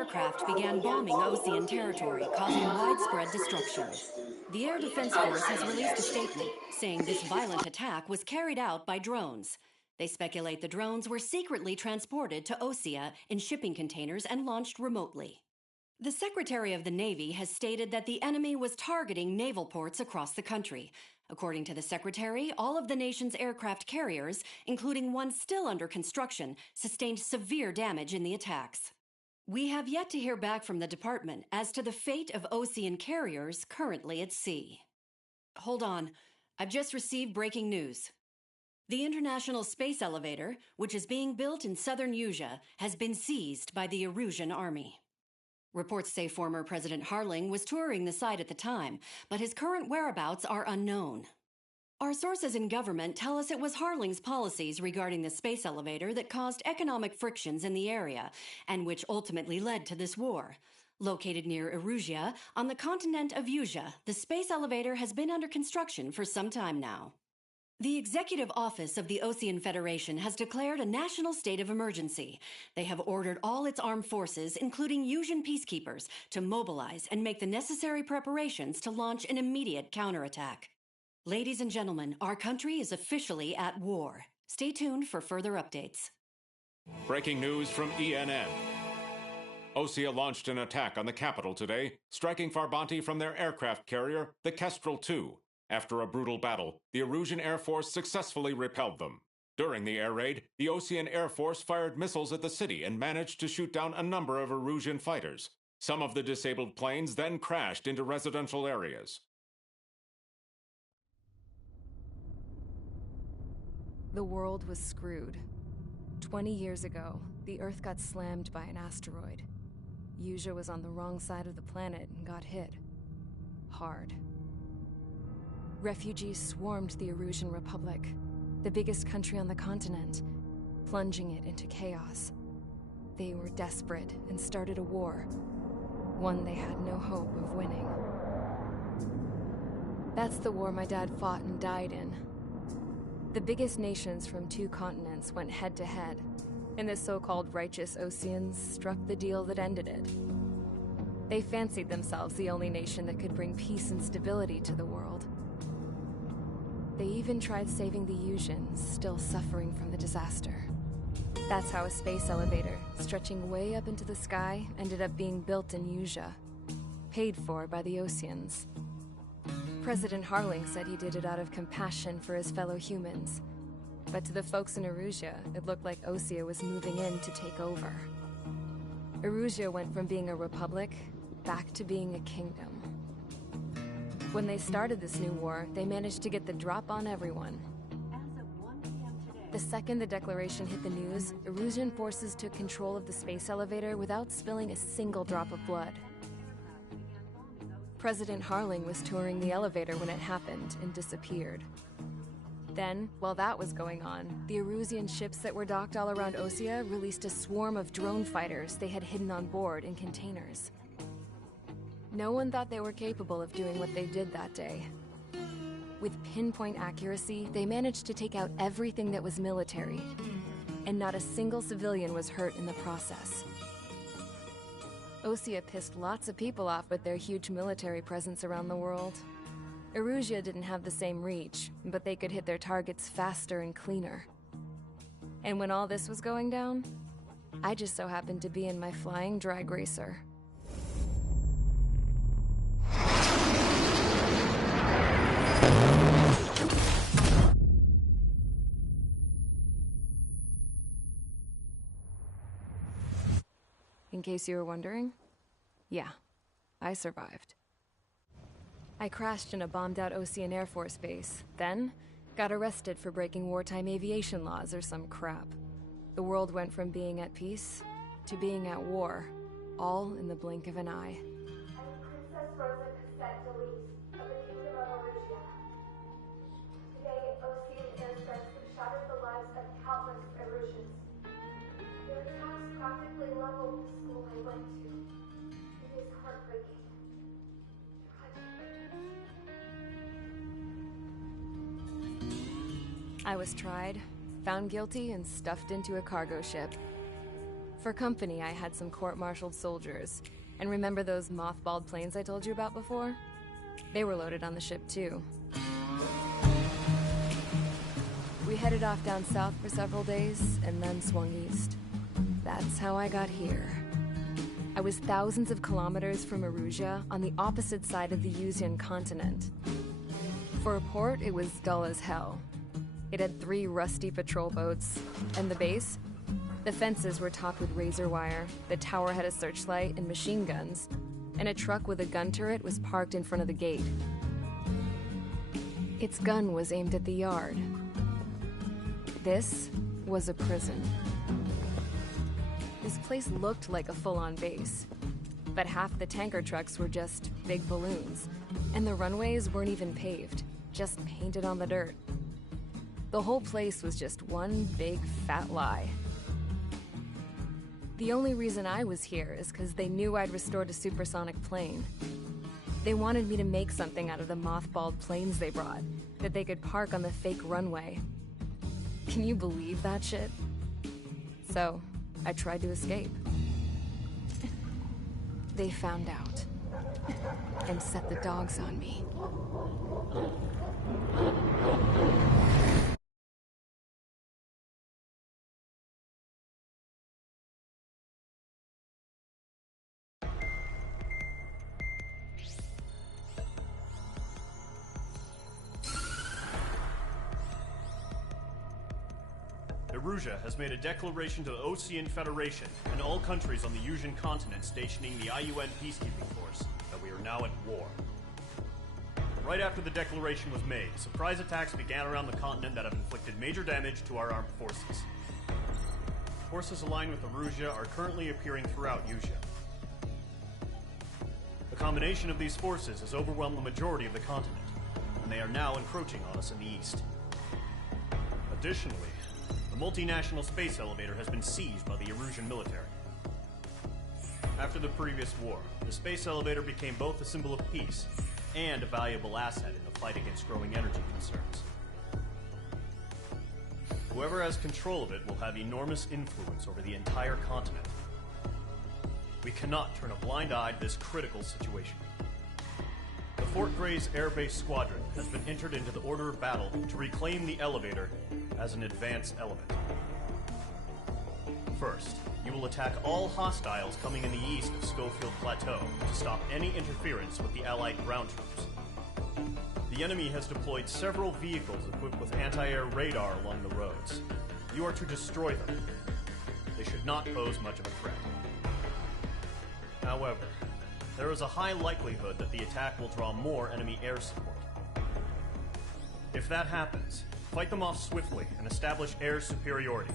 aircraft began bombing Osean territory, causing widespread destruction. The Air Defense Force has released a statement saying this violent attack was carried out by drones. They speculate the drones were secretly transported to Osea in shipping containers and launched remotely. The Secretary of the Navy has stated that the enemy was targeting naval ports across the country. According to the Secretary, all of the nation's aircraft carriers, including one still under construction, sustained severe damage in the attacks. We have yet to hear back from the department as to the fate of Osean carriers currently at sea. Hold on. I've just received breaking news. The International Space Elevator, which is being built in southern Usea, has been seized by the Erusian army. Reports say former President Harling was touring the site at the time, but his current whereabouts are unknown. Our sources in government tell us it was Harling's policies regarding the space elevator that caused economic frictions in the area, and which ultimately led to this war. Located near Erusia, on the continent of Usea, the space elevator has been under construction for some time now. The Executive Office of the Osean Federation has declared a national state of emergency. They have ordered all its armed forces, including Usian peacekeepers, to mobilize and make the necessary preparations to launch an immediate counterattack. Ladies and gentlemen, our country is officially at war. Stay tuned for further updates. Breaking news from ENN. Osea launched an attack on the capital today, striking Farbanti from their aircraft carrier, the Kestrel II. After a brutal battle, the Erusian Air Force successfully repelled them. During the air raid, the Osean Air Force fired missiles at the city and managed to shoot down a number of Erusian fighters. Some of the disabled planes then crashed into residential areas. The world was screwed. 20 years ago, the Earth got slammed by an asteroid. Usea was on the wrong side of the planet and got hit. Hard. Refugees swarmed the Erusian Republic, the biggest country on the continent, plunging it into chaos. They were desperate and started a war, one they had no hope of winning. That's the war my dad fought and died in. The biggest nations from 2 continents went head-to-head, and the so-called righteous Oseans struck the deal that ended it. They fancied themselves the only nation that could bring peace and stability to the world. They even tried saving the Usians, still suffering from the disaster. That's how a space elevator, stretching way up into the sky, ended up being built in Usea, paid for by the Oseans. President Harling said he did it out of compassion for his fellow humans. But to the folks in Erusia, it looked like Osea was moving in to take over. Erusia went from being a republic back to being a kingdom. When they started this new war, they managed to get the drop on everyone. The second the declaration hit the news, Erusian forces took control of the space elevator without spilling a single drop of blood. President Harling was touring the elevator when it happened and disappeared. Then, while that was going on, the Erusian ships that were docked all around Osea released a swarm of drone fighters they had hidden on board in containers. No one thought they were capable of doing what they did that day. With pinpoint accuracy, they managed to take out everything that was military, and not a single civilian was hurt in the process. Osea pissed lots of people off with their huge military presence around the world. Erusia didn't have the same reach, but they could hit their targets faster and cleaner. And when all this was going down, I just so happened to be in my flying drag racer. In case you were wondering, yeah, I survived. I crashed in a bombed-out Osean Air Force base, then got arrested for breaking wartime aviation laws or some crap. The world went from being at peace to being at war, all in the blink of an eye. I am Princess Rosa Cassette Delise of the Kingdom of Erusia. Today, Osean airstrikes have shattered the lives of countless Erusians. Their attacks practically leveled the school I went to. It is heartbreaking. I was tried, found guilty, and stuffed into a cargo ship. For company, I had some court-martialed soldiers. And remember those mothballed planes I told you about before? They were loaded on the ship, too. We headed off down south for several days, and then swung east. That's how I got here. I was thousands of kilometers from Erusia, on the opposite side of the Yuzian continent. For a port, it was dull as hell. It had 3 rusty patrol boats, and the base? The fences were topped with razor wire, the tower had a searchlight and machine guns, and a truck with a gun turret was parked in front of the gate. Its gun was aimed at the yard. This was a prison. This place looked like a full-on base, but half the tanker trucks were just big balloons, and the runways weren't even paved, just painted on the dirt. The whole place was just one big fat lie. The only reason I was here is because they knew I'd restored a supersonic plane. They wanted me to make something out of the mothballed planes they brought, that they could park on the fake runway. Can you believe that shit? So, I tried to escape. They found out, and set the dogs on me. Erusia has made a declaration to the Osean Federation and all countries on the Yuzian continent stationing the IUN peacekeeping force that we are now at war. Right after the declaration was made, surprise attacks began around the continent that have inflicted major damage to our armed forces. Forces aligned with Erusia are currently appearing throughout Yusia. The combination of these forces has overwhelmed the majority of the continent, and they are now encroaching on us in the east. Additionally, the multinational space elevator has been seized by the Erusian military. After the previous war, the space elevator became both a symbol of peace and a valuable asset in the fight against growing energy concerns. Whoever has control of it will have enormous influence over the entire continent. We cannot turn a blind eye to this critical situation. The Fort Gray's Air Base Squadron has been entered into the order of battle to reclaim the elevator as an advance element. First, you will attack all hostiles coming in the east of Schofield Plateau to stop any interference with the Allied ground troops. The enemy has deployed several vehicles equipped with anti-air radar along the roads. You are to destroy them. They should not pose much of a threat. However, there is a high likelihood that the attack will draw more enemy air support. If that happens, fight them off swiftly and establish air superiority.